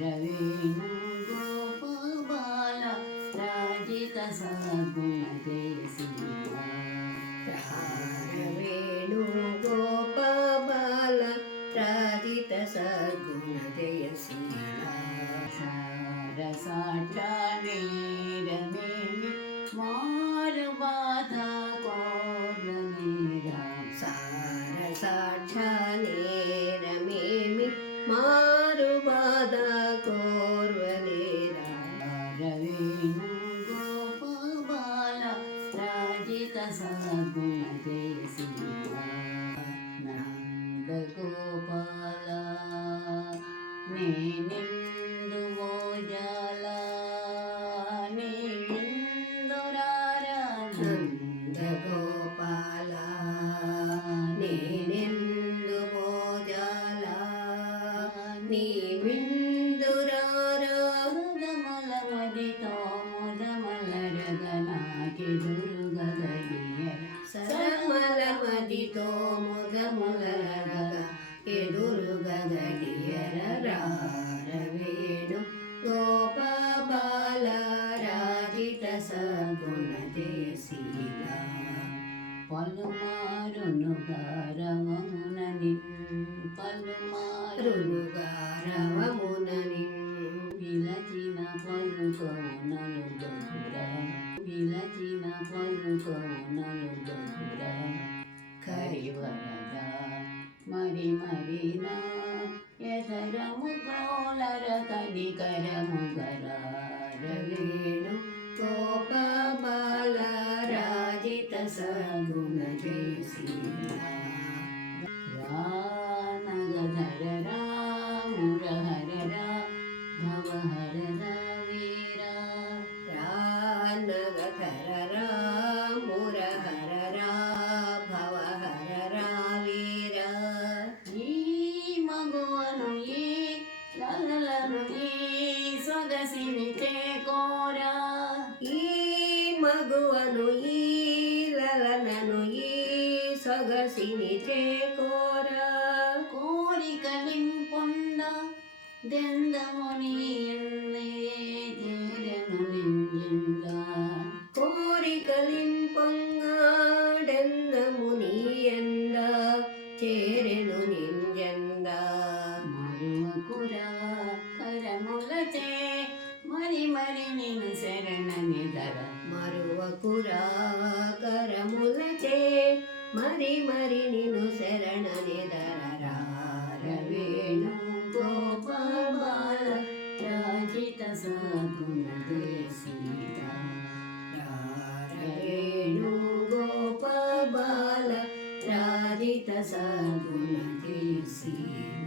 రవేణు గోపబాల రాజిత సద్గుణ దేశీలా రవేణు గోపబాల రాజిత సద్గుణ దేశీలా సారసాఠానే రమేమి మారు బాధ కోరలేరా సారసాఠానే రమేమి మారు బాధ కోర్వలేరా రవేణు గోపబాల రాజిత సద్గుణ దేశీలా నంద గోపాల నేనెందు మోజాల నీవిందురారా నంద గోపాల నేనెందు మోజాల నీవిందురారా ముదమల మదితో ముదమలరగనాకెదురుగలియ సరమల మదితో ముదములరగ ఎదురుగలియర రవేణు గోపబాల రాజిత సద్గుణ దేశీలా పలుమారునుగా రవమునని పలుమారునుగా రవమునని విలచిన పలుకవునలు దొర విలచిన పలుకవునలు దొర కరివరద మరి మరినా ఎదరము క్రోలర కనికరము గరా రవేణు గోపబాల రాజిత సద్గుణ దేశీలా నగధర మురహర భవహర వీర నగధర మురహర భవహర వీర ఈ మగువను ఈ లలలను ఈ సొగసిని చేకోరా ఈ మగువను ఈ లలనను ఈ సొగసిని చేకోరా కోరికలింపొంద దెందముని ఎన్నే చేరను నింజెంద కోరికలింపొంగాడెందముని ఎంద చేరెను నింజెంద మరువకురా కరములచే మరి మరి నేను శరణనిదర మరువకురా కరములచే మరి మరి నిను శరణనిదర రవేణు గోపబాల రాజిత సద్గుణ దేశీలా రవేణు గోపబాల రాజిత సద్గుణ దేశీలా